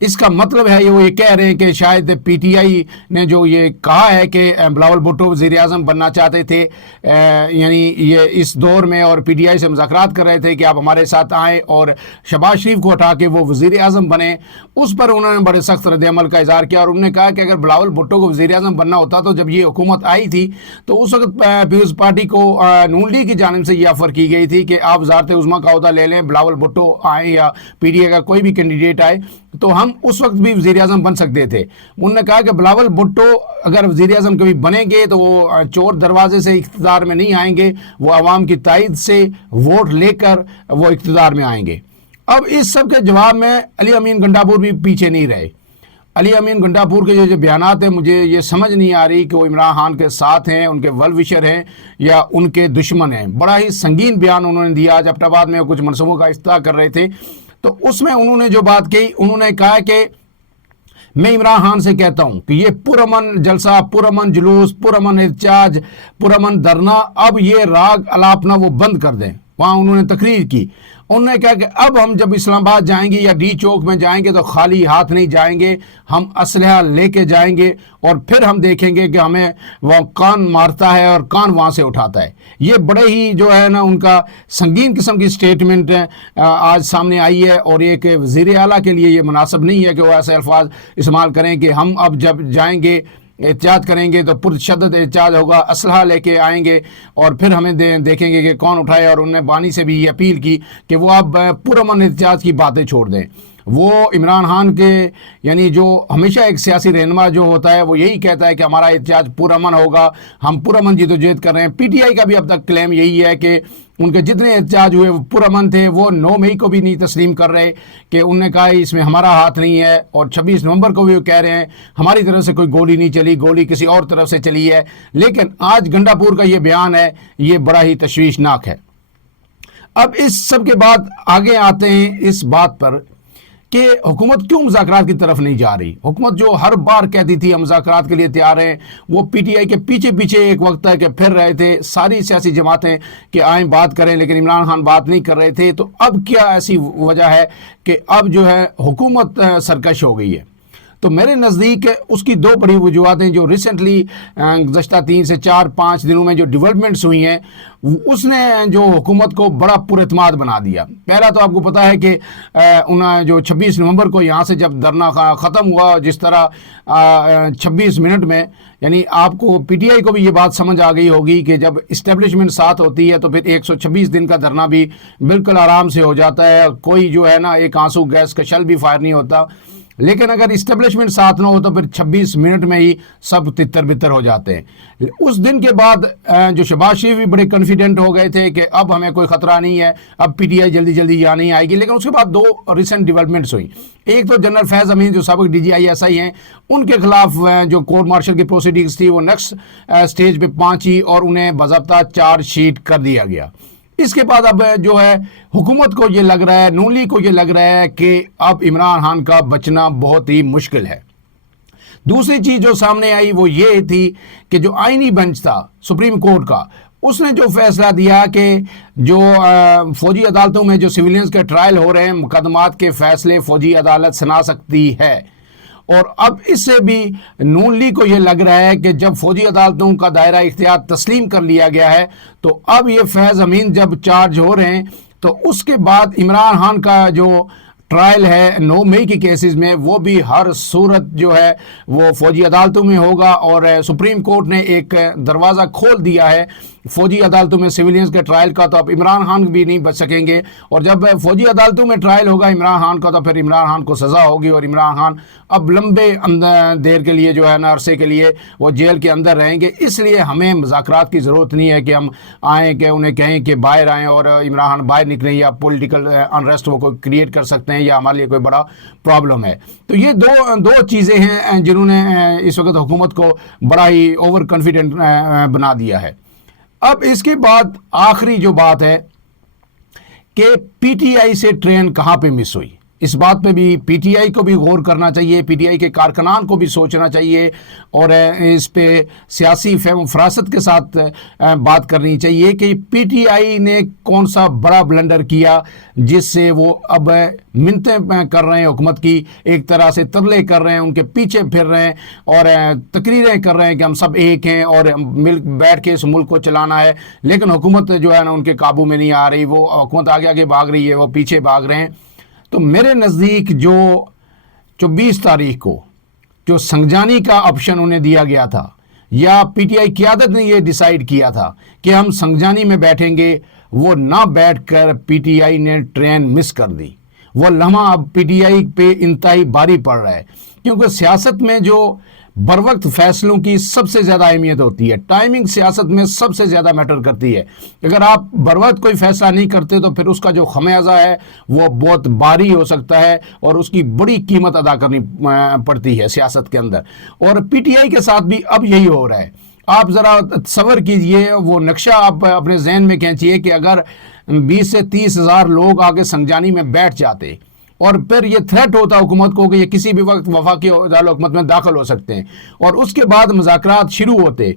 اس کا مطلب ہے وہ یہ کہہ رہے ہیں کہ شاید پی ٹی آئی نے جو یہ کہا ہے کہ بلاول بھٹو وزیر اعظم بننا چاہتے تھے، یعنی یہ اس دور میں، اور پی ٹی آئی سے مذاکرات کر رہے تھے کہ آپ ہمارے ساتھ آئیں اور شہباز شریف کو ہٹا کے وہ وزیر اعظم بنے، اس پر انہوں نے بڑے سخت رد عمل کا اظہار کیا، اور انہوں نے کہا کہ اگر بلاول بھٹو کو وزیر اعظم بننا ہوتا تو جب یہ حکومت آئی تھی تو اس وقت پیپلز پارٹی کو نون لیگ کی جانب سے یہ آفر کی گئی تھی کہ آپ وزارت عظمیٰ کا عہدہ لے لیں، بلاول بھٹو آئیں یا پی ٹی آئی کا کوئی بھی کینڈیڈیٹ آئے تو ہم اس وقت بھی وزیر اعظم بن سکتے تھے۔ انہوں نے کہا کہ بلاول بھٹو اگر وزیر اعظم کبھی بنیں گے تو وہ چور دروازے سے اقتدار میں نہیں آئیں گے، وہ عوام کی تائید سے ووٹ لے کر وہ اقتدار میں آئیں گے۔ اب اس سب کے جواب میں علی امین گنڈا پور بھی پیچھے نہیں رہے۔ علی امین گنڈا پور کے جو بیانات ہیں، مجھے یہ سمجھ نہیں آ رہی کہ وہ عمران خان کے ساتھ ہیں، ان کے ویل وشر ہیں یا ان کے دشمن ہیں۔ بڑا ہی سنگین بیان انہوں نے دیا، آج ایبٹ آباد میں کچھ منصوبوں کا افتتاح کر رہے تھے، تو اس میں انہوں نے جو بات کہی، انہوں نے کہا کہ میں عمران خان سے کہتا ہوں کہ یہ پرامن جلسہ، پرامن جلوس، پرامن احتجاج، پرامن دھرنا، اب یہ راگ الاپنا وہ بند کر دیں۔ وہاں انہوں نے تقریر کی، انہوں نے کہا کہ اب ہم جب اسلام آباد جائیں گے یا ڈی چوک میں جائیں گے تو خالی ہاتھ نہیں جائیں گے، ہم اسلحہ لے کے جائیں گے اور پھر ہم دیکھیں گے کہ ہمیں وہ کون مارتا ہے اور کون وہاں سے اٹھاتا ہے۔ یہ بڑے ہی جو ہے نا ان کا سنگین قسم کی سٹیٹمنٹ آج سامنے آئی ہے، اور یہ کہ وزیر اعلیٰ کے لیے یہ مناسب نہیں ہے کہ وہ ایسے الفاظ استعمال کریں کہ ہم اب جب جائیں گے احتجاج کریں گے تو پرشدت احتجاج ہوگا، اسلحہ لے کے آئیں گے اور پھر ہمیں دیکھیں گے کہ کون اٹھائے۔ اور انہوں نے بانی سے بھی یہ اپیل کی کہ وہ اب پرامن احتجاج کی باتیں چھوڑ دیں۔ وہ عمران خان کے یعنی جو ہمیشہ ایک سیاسی رہنما جو ہوتا ہے وہ یہی کہتا ہے کہ ہمارا احتجاج پرامن ہوگا، ہم پرامن جد و جہد کر رہے ہیں۔ پی ٹی آئی کا بھی اب تک کلیم یہی ہے کہ ان کے جتنے احتجاج ہوئے وہ پرامن تھے، وہ 9 مئی کو بھی نہیں تسلیم کر رہے کہ انہوں نے کہا اس میں ہمارا ہاتھ نہیں ہے، اور 26 نومبر کو بھی وہ کہہ رہے ہیں ہماری طرف سے کوئی گولی نہیں چلی، گولی کسی اور طرف سے چلی ہے۔ لیکن آج گنڈا پور کا یہ بیان ہے، یہ بڑا ہی تشویشناک ہے۔ اب اس سب کے بعد آگے آتے ہیں اس بات پر کہ حکومت کیوں مذاکرات کی طرف نہیں جا رہی۔ حکومت جو ہر بار کہتی تھی ہم مذاکرات کے لیے تیار ہیں، وہ پی ٹی آئی کے پیچھے پیچھے ایک وقت تک پھر رہے تھے، ساری سیاسی جماعتیں کہ آئیں بات کریں، لیکن عمران خان بات نہیں کر رہے تھے۔ تو اب کیا ایسی وجہ ہے کہ اب جو ہے حکومت سرکش ہو گئی ہے؟ تو میرے نزدیک اس کی 2 بڑی وجوہات ہیں جو ریسنٹلی گزشتہ 3 سے 4-5 دنوں میں جو ڈیولپمنٹس ہوئی ہیں، اس نے جو حکومت کو بڑا پر اعتماد بنا دیا۔ پہلا تو آپ کو پتا ہے کہ انہیں جو 26 نومبر کو یہاں سے جب دھرنا ختم ہوا، جس طرح 26 منٹ میں، یعنی آپ کو پی ٹی آئی کو بھی یہ بات سمجھ آ گئی ہوگی کہ جب اسٹیبلشمنٹ ساتھ ہوتی ہے تو پھر 126 دن کا دھرنا بھی بالکل آرام سے ہو جاتا ہے، کوئی جو ہے نا ایک آنسو گیس کا شل بھی فائر نہیں ہوتا۔ لیکن اگر اسٹیبلشمنٹ ساتھ نہ ہو تو پھر 26 منٹ میں ہی سب تتر بتر ہو جاتے ہیں۔ اس دن کے بعد جو شہباز شریف بھی بڑے کنفیڈنٹ ہو گئے تھے کہ اب ہمیں کوئی خطرہ نہیں ہے، اب پی ٹی آئی جلدی جلدی یہاں نہیں آئے گی۔ لیکن اس کے بعد 2 ریسنٹ ڈیولپمنٹس ہوئی۔ ایک تو جنرل فیض امین جو سابق D G I S I ہیں، ان کے خلاف جو کورٹ مارشل کی پروسیڈنگز تھی وہ نیکسٹ سٹیج پہ پہنچی اور انہیں باضابطہ چارج شیٹ کر دیا گیا۔ اس کے بعد اب جو ہے حکومت کو یہ لگ رہا ہے، نون لیگ کو یہ لگ رہا ہے کہ اب عمران خان کا بچنا بہت ہی مشکل ہے۔ دوسری چیز جو سامنے آئی وہ یہ تھی کہ جو آئینی بینچ تھا سپریم کورٹ کا، اس نے جو فیصلہ دیا کہ جو فوجی عدالتوں میں جو سویلینز کے ٹرائل ہو رہے ہیں، مقدمات کے فیصلے فوجی عدالت سنا سکتی ہے۔ اور اب اس سے بھی نون لیگ کو یہ لگ رہا ہے کہ جب فوجی عدالتوں کا دائرہ اختیار تسلیم کر لیا گیا ہے تو اب یہ فیض امین جب چارج ہو رہے ہیں تو اس کے بعد عمران خان کا جو ٹرائل ہے 9 مئی کے کیسز میں، وہ بھی ہر صورت جو ہے وہ فوجی عدالتوں میں ہوگا۔ اور سپریم کورٹ نے ایک دروازہ کھول دیا ہے فوجی عدالتوں میں سویلینز کے ٹرائل کا، تو اب عمران خان بھی نہیں بچ سکیں گے۔ اور جب فوجی عدالتوں میں ٹرائل ہوگا عمران خان کا تو پھر عمران خان کو سزا ہوگی، اور عمران خان اب لمبے دیر کے لیے جو ہے نا عرصے کے لیے وہ جیل کے اندر رہیں گے۔ اس لیے ہمیں مذاکرات کی ضرورت نہیں ہے کہ ہم آئیں کہ انہیں کہیں کہ باہر آئیں اور عمران خان باہر نکلیں، یا پولیٹیکل انریسٹ وہ کوئی کریٹ کر سکتے ہیں یا ہمارے لیے کوئی بڑا پرابلم ہے۔ تو یہ دو چیزیں ہیں جنہوں نے اس وقت حکومت کو بڑا ہی اوور کانفیڈنٹ بنا دیا ہے۔ اب اس کے بعد آخری جو بات ہے کہ پی ٹی آئی سے ٹرین کہاں پہ مس ہوئی۔ اس بات پہ بھی پی ٹی آئی کو بھی غور کرنا چاہیے، پی ٹی آئی کے کارکنان کو بھی سوچنا چاہیے، اور اس پہ سیاسی فہم و فراست کے ساتھ بات کرنی چاہیے کہ پی ٹی آئی نے کون سا بڑا بلنڈر کیا جس سے وہ اب منتیں کر رہے ہیں حکومت کی، ایک طرح سے ترلے کر رہے ہیں، ان کے پیچھے پھر رہے ہیں اور تقریریں کر رہے ہیں کہ ہم سب ایک ہیں اور مل بیٹھ کے اس ملک کو چلانا ہے، لیکن حکومت جو ہے نا ان کے قابو میں نہیں آ رہی، وہ حکومت آگے آگے بھاگ رہی ہے، وہ پیچھے بھاگ رہے ہیں۔ تو میرے نزدیک جو 24 تاریخ کو جو سنگجانی کا آپشن انہیں دیا گیا تھا، یا پی ٹی آئی قیادت نے یہ ڈیسائیڈ کیا تھا کہ ہم سنگجانی میں بیٹھیں گے، وہ نہ بیٹھ کر پی ٹی آئی نے ٹرین مس کر دی۔ وہ لمحہ اب پی ٹی آئی پہ انتہائی بھاری پڑ رہا ہے، کیونکہ سیاست میں جو بروقت فیصلوں کی سب سے زیادہ اہمیت ہوتی ہے، ٹائمنگ سیاست میں سب سے زیادہ میٹر کرتی ہے۔ اگر آپ بروقت کوئی فیصلہ نہیں کرتے تو پھر اس کا جو خمیازہ ہے وہ بہت بھاری ہو سکتا ہے اور اس کی بڑی قیمت ادا کرنی پڑتی ہے سیاست کے اندر، اور پی ٹی آئی کے ساتھ بھی اب یہی ہو رہا ہے۔ آپ ذرا تصور کیجئے، وہ نقشہ آپ اپنے ذہن میں کھینچیے کہ اگر 20 سے 30 ہزار لوگ آگے سنگجانی میں بیٹھ جاتے اور پھر یہ تھریٹ ہوتا حکومت کو کہ یہ کسی بھی وقت وفاقی دارالحکومت میں داخل ہو سکتے ہیں، اور اس کے بعد مذاکرات شروع ہوتے،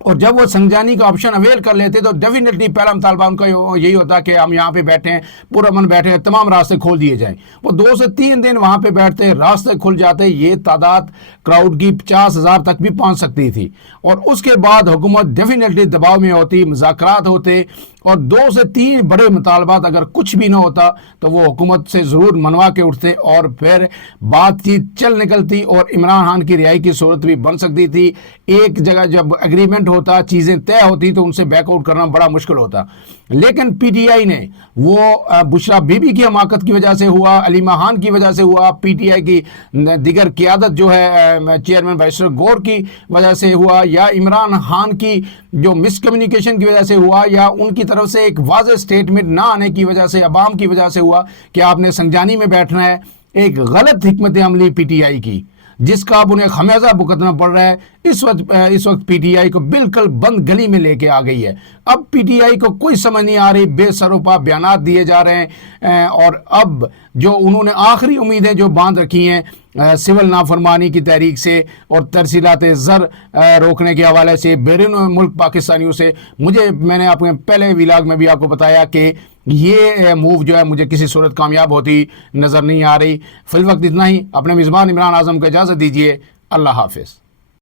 اور جب وہ سنگجانی کا آپشن اویل کر لیتے تو ڈیفینیٹلی پہلا مطالبہ ان کا یہی ہوتا کہ ہم یہاں پہ بیٹھے ہیں، پرامن بیٹھے ہیں، تمام راستے کھول دیے جائیں۔ وہ 2 سے 3 دن وہاں پہ بیٹھتے، راستے کھل جاتے، یہ تعداد کراؤڈ کی 50,000 تک بھی پہنچ سکتی تھی، اور اس کے بعد حکومت ڈیفینیٹلی دباؤ میں ہوتی، مذاکرات ہوتے، اور 2 سے 3 بڑے مطالبات اگر کچھ بھی نہ ہوتا تو وہ حکومت سے ضرور منوا کے اٹھتے، اور پھر بات چیت چل نکلتی اور عمران خان کی رہائی کی صورت بھی بن سکتی تھی۔ ایک جگہ جب ایگریمنٹ ہوتا، چیزیں طے ہوتی تو ان سے بیک آؤٹ کرنا بڑا مشکل ہوتا، لیکن پی ٹی آئی نے وہ بشرا بی بی کی حماقت کی وجہ سے ہوا، علیمہ خان کی وجہ سے ہوا، پی ٹی آئی کی دیگر قیادت جو ہے چیئرمین بیرسٹر گور کی وجہ سے ہوا، یا عمران خان کی جو مس کمیونیکیشن کی وجہ سے ہوا، یا ان کی طرف سے ایک واضح سٹیٹمنٹ نہ آنے کی وجہ سے، عوام کی وجہ سے ہوا کہ آپ نے سنگجانی میں بیٹھنا ہے۔ ایک غلط حکمت عملی پی ٹی آئی کی، جس کا اب انہیں خمیازہ بھگتنا پڑ رہا ہے۔ اس وقت پی ٹی آئی کو بالکل بند گلی میں لے کے آ گئی ہے۔ اب پی ٹی آئی کو کوئی سمجھ نہیں آ رہی، بے سروپا بیانات دیے جا رہے ہیں، اور اب جو انہوں نے آخری امیدیں جو باندھ رکھی ہیں سول نافرمانی کی تحریک سے اور ترسیلات زر روکنے کے حوالے سے بیرون ملک پاکستانیوں سے، میں نے اپنے پہلے ویلاگ میں بھی آپ کو بتایا کہ یہ موو جو ہے مجھے کسی صورت کامیاب ہوتی نظر نہیں آ رہی۔ فی الوقت اتنا ہی۔ اپنے میزبان عمران اعظم کو اجازت دیجیے۔ اللہ حافظ۔